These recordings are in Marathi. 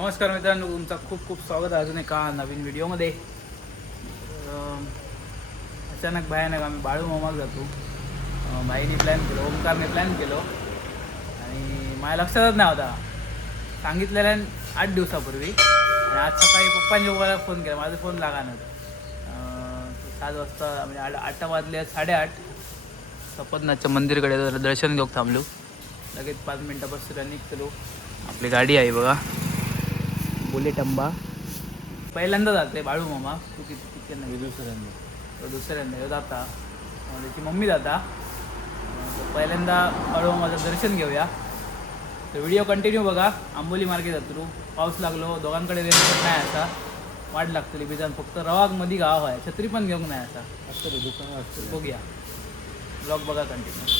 नमस्कार मित्रांनो, तुमचा खूप खूप स्वागत आहे अजून एका नवीन व्हिडिओमध्ये. अचानक भयानक आम्ही बाळू मामाक जातो. बाईने प्लॅन केलो, ओमकारने प्लॅन केलो आणि माझ्या लक्षातच नाही होता. सांगितलेल्या 8 दिवसापूर्वी आणि आज सकाळी पप्पांच्या मोबाईलला फोन केला, माझा फोन लागा नव्हता. 7 वाजता म्हणजे 8 वाजले 8:30 सपदनाथच्या मंदिरकडे जरा दर्शन घेऊन थांबलो. लगेच 5 मिनटं बसलो आणि निघतो. आपली गाडी आहे बघा, बुलेट अंबा. पहिल्यांदा जाते बाळू मामा. तू किती नाही दुसऱ्यांदा जाता, त्याची मम्मी जाता. पहिल्यांदा बाळू मामाचं दर्शन घेऊया. तर व्हिडिओ कंटिन्यू बघा. आंबोली मार्गे जातो. पाऊस लागलो, दोघांकडे रेनकोट नाही असा, वाट लागतली बिजान. फक्त रवाग मध्ये गाव आहे, छत्री पण घेऊन नाही असा असतं दुकान असतं. बघूया, ब्लॉग बघा कंटिन्यू.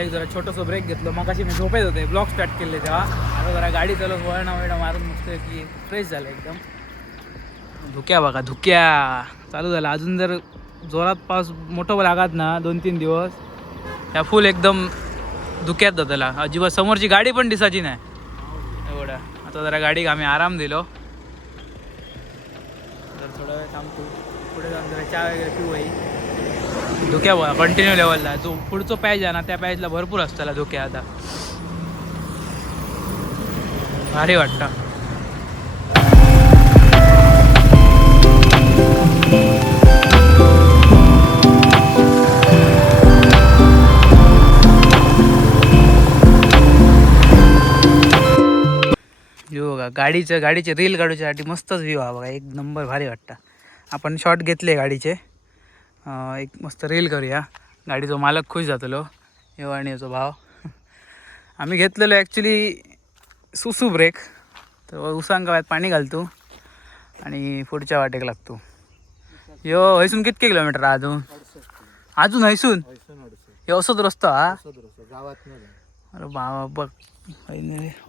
एक जरा छोटंसं ब्रेक घेतलं. मग अशी मी झोपेत होते, ब्लॉग स्टार्ट केले तेव्हा. आता जरा गाडी चालवत वळणं मारून मस्त की फ्रेश झालं एकदम. धुक्या बघा, धुक्या चालू झाला. अजून जर जोरात पाऊस मोठं लागत ना 2-3 दिवस, ह्या फुल एकदम धुक्यात जाताला. अजिबात समोरची गाडी पण दिसायची नाही एवढा. आता जरा गाडीक आम्ही आराम दिलो. तर थोडा वेळ थांबतो, पुढे जाऊन जरा चहा वगैरे पिऊ आहे. धुक्या बघा कंटिन्यू लेवलला. जो पुढचं पॅच आहे ना, त्या पॅचला भरपूर असताला धुक्या. आता भारी वाटतं. व्ह्यू बघा, गाडीचे रील काढूच्यासाठी मस्तच व्ह्यू हा बघा, एक नंबर भारी वाटतं. आपण शॉट घेतले गाडीचे, एक मस्त रील करूया. गाडीचा मालक खुश जातलो, येऊ आणि याचा भाव. आम्ही घेतलेलो ॲक्च्युली सुसू ब्रेक. तर उसांगाव्यात पाणी घालतो आणि पुढच्या वाटेक लागतो. यो हैसून कितके किलोमीटर अजून हैसून हे असंच रस्तो हा गावात. अरे बाबा बघ,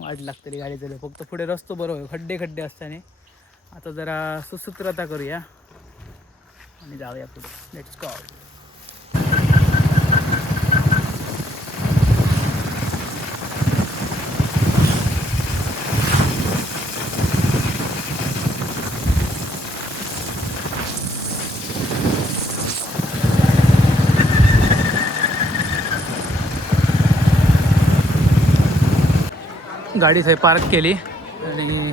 वाट लागतली गाडी चालू. फक्त पुढे रस्तो बरोबर, खड्डे असताना. आता जरा सुसूत्रता करूया आणि जाऊया पुढे. Let's go. गाडी थंय पार्क केली आणि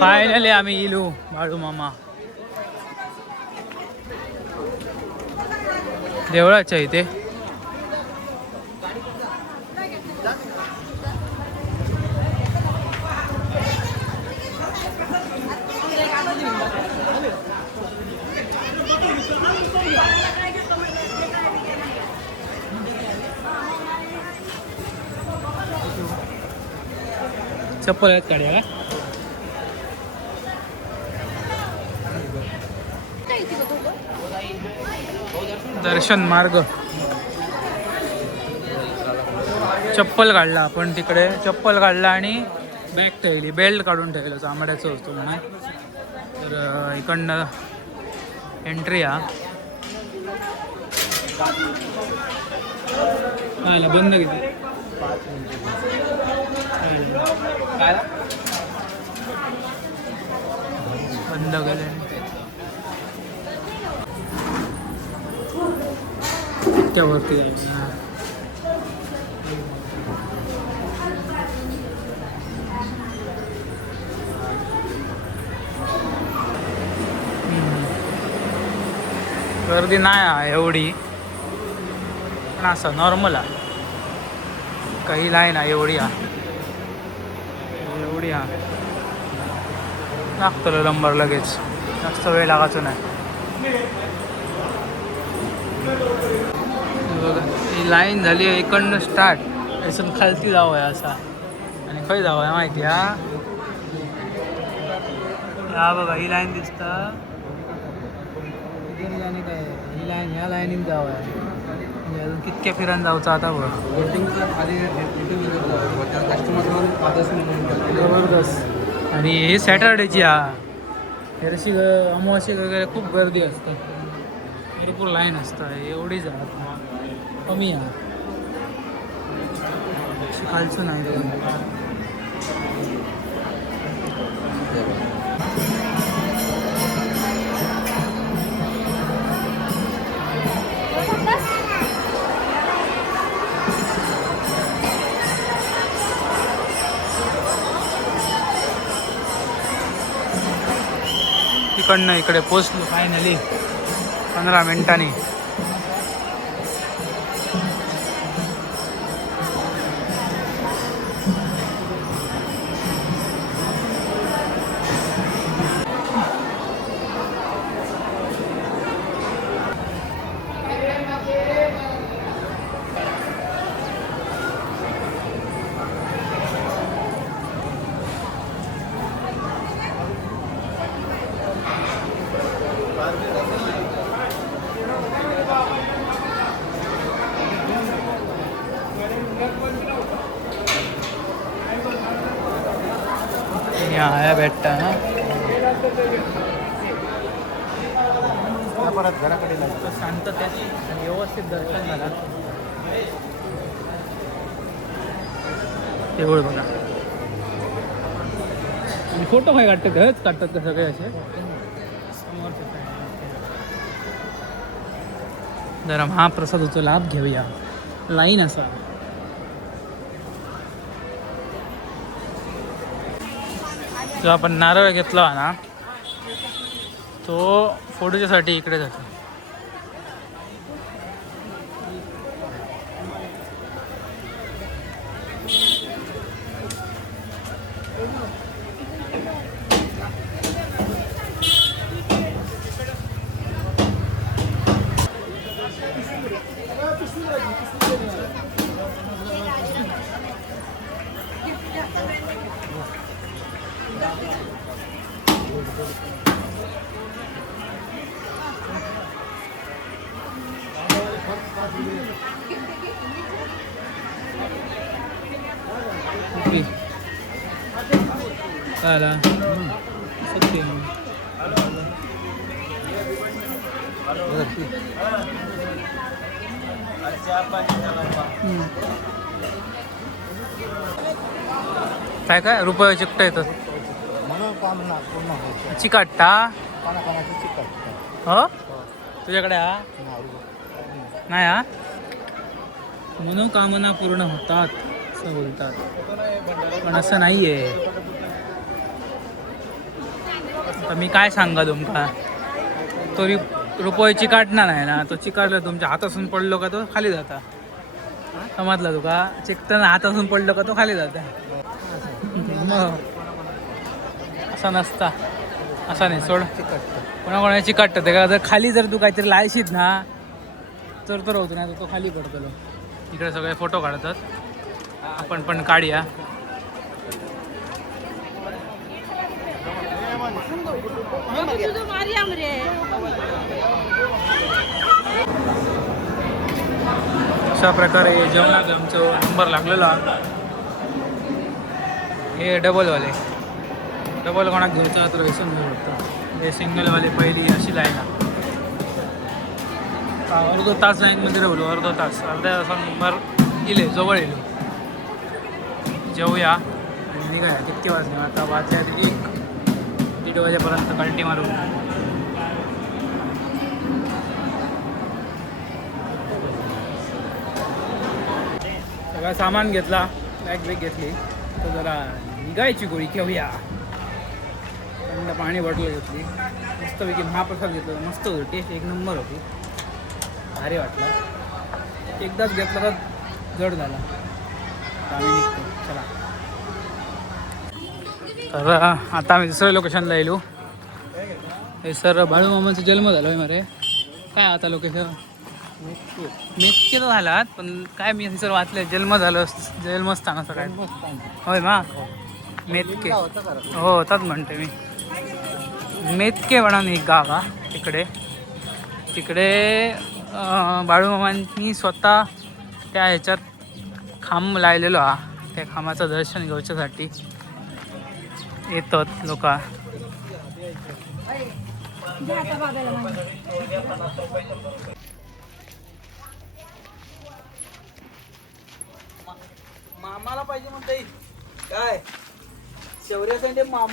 फायनली आम्ही इलो बाळू मामा देवळाच्या इथे. चप्पल आहेत काढ्या. दर्शन मार्ग. चप्पल काढला आपण तिकडे, चप्पल काढला आणि बॅग ठेवली, बेल्ट काढून ठेवलं चामड्याचं होतो म्हणून. तर इकडनं एंट्री हा बंद केली. बंद केले. त्यावरती गर्दी नाही आहे एवढी, पण असं नॉर्मल आहे. काही लाईन आहे एवढी एवढी लागतं नंबर लगेच, जास्त वेळ लागायचं नाही. बघा ही लाईन झाली आहे इकडनं स्टार्ट, इथून खालती जावं आहे असा, आणि खंय जावं आहे माहिती हा बघा ही लाईन दिसता, आणि काय ही लाईन ह्या लाईनीन जावं आहे. म्हणजे अजून कितक्या फिरान जाऊचं आता बघ. जबरदस्त. आणि हे सॅटर्डेची हेरशी अमावास्येक वगैरे खूप गर्दी असते, भरपूर लाईन असतं. एवढीच कमी खालचं नाही तिकडनं इकडे पोचलो फायनली 15 मिनिटांनी. आया भेटता ना परत घराकडे लागतं शांततेत आणि व्यवस्थित दर्शन झालं. एवढं बघा फोटो काय काढतात, हेच काढतात का सगळे असे. जरा महाप्रसादाचा लाभ घेऊया. लाईन असा जो आपण नारळ घेतला ना तो फोटोच्यासाठी इकडे जातो. आला काय काय रुपये चिकट येतात चिकटता हो तुझ्याकडे नाही मनोकामना पूर्ण होतात असं बोलतात, पण असं नाही आहे. तर मी काय सांगा तुमका, तो रुपये चिकाटणार नाही ना, तो चिकाटला तुमच्या हातासून पडलो का तो खाली जाता. समजलं तुका, चिकताना हातासून पडलो का तो खाली जाता. मग असा नसता, असा नाही सोड. कोणाकोणा चिकाटतं ते का, जर खाली जर तू काहीतरी लायशीत ना तर होतो नाही, तो खाली पडतो. इकडे सगळे फोटो काढतात, आपण पण काढूया. अशा प्रकारे जेवणात आमचं नंबर लागलेला. हे डबलवाले डबल कोणाक घ्यायचा तर व्यसन घेऊ शकतो. हे सिंगलवाले पहिली अशी लाईन अर्धा तास लाईनमध्ये राहिलो, अर्धा तास अर्ध्या तासानंतर इले जवळ येलो. जेवूया आणि निघाया. किती वाजले आता, वाजल्या 1-1:30 वाजेपर्यंत कल्टी मारू. सगळं सामान घेतला, बॅग घेतली, तर जरा निघायची गोळी घेऊया. थंड पाणी बॉटल घेतली, मस्तपैकी महाप्रसाद घेतला, मस्त होतं, टेस्ट एक नंबर होती, भारी वाटला. एकदाच घेतला तर जड झाला. आता आम्ही निघतो, चला. तर आता आम्ही दुसऱ्या लोकेशनला येलो. हे सर बाळूमामांचा जन्म झाला आहे मरे. काय आता लोकेशन मेतकेला झालात, पण काय मी सर वाचलंय जन्म झालं, जन्मस्थानाचं काय. होय मा मेतके हो होतात म्हणते मी. मेतके म्हणून एक गाव हा तिकडे. तिकडे बाळूमामांनी स्वतः त्या ह्याच्यात खांब लायलेलो हा. त्या खांबाचं दर्शन घेऊच्यासाठी येतात लोक. मामाला पाहिजे म्हणते काय शौर्यासाठी माम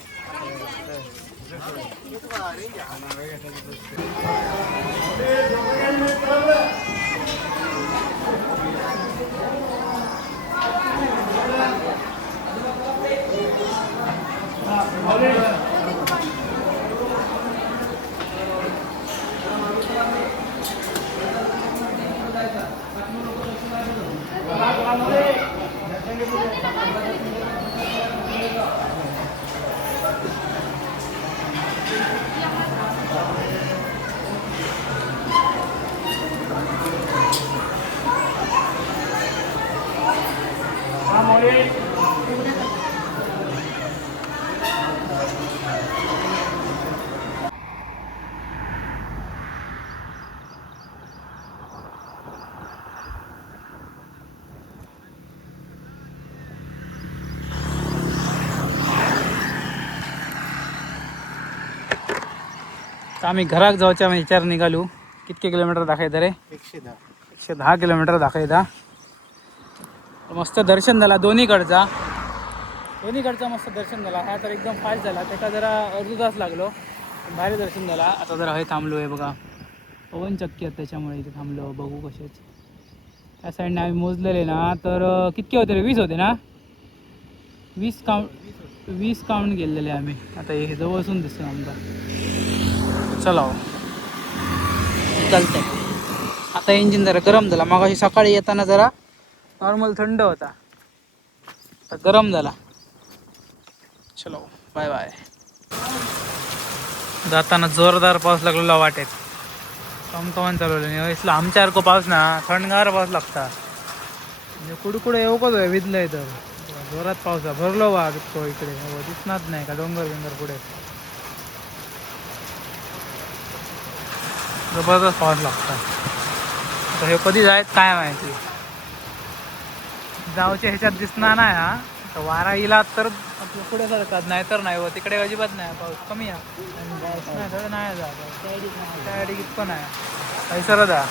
आम्ही घरात जाऊच्या विचार निघालो. कितके किलोमीटर दाखवता रे? 110 किलोमीटर दाखवता. मस्त दर्शन झाला दोन्हीकडचा मस्त दर्शन झाला. हा तर एकदम फास्ट झाला, त्याचा जरा अर्धा तास लागलो, भारी दर्शन झाला. आता जरा हे थांबलो आहे बघा, पवन चक्की आहेत त्याच्यामुळे इथे थांबलो. बघू कसेच त्या साईडने आम्ही मोजलेले ना, तर कितके होते रे? 20 होते ना? 20 काउंट गेलेले आम्ही. आता हे जवळसून दिसतं आमचा. चला चालतंय. आता इंजिन जरा गरम झाला. मगाशी सकाळी येताना जरा नॉर्मल थंड होता, आता गरम झाला. चलो बाय बाय. जाताना जोरदार पाऊस लागलेला वाटेत, कमकमान चालवलं. इसला आमच्यासारखं पाऊस ना, थंडगार पाऊस लागता. म्हणजे कुडकुडे येऊकच आहे विधलंय, तर जोरात पाऊस आहे. भरलो वा तो इकडे दिसणार नाही का डोंगर पुढे. जबरदस्त पाऊस लागता. तर हे कधी जायत काय माहिती. जाऊच्या ह्याच्यात दिसणार नाही हा. तर वारा इला तर आपलं पुढे सरतात, नाही तर नाही. व तिकडे अजिबात नाही, पाऊस कमी आहे. नाही जात त्या इतकं नाही. सरदा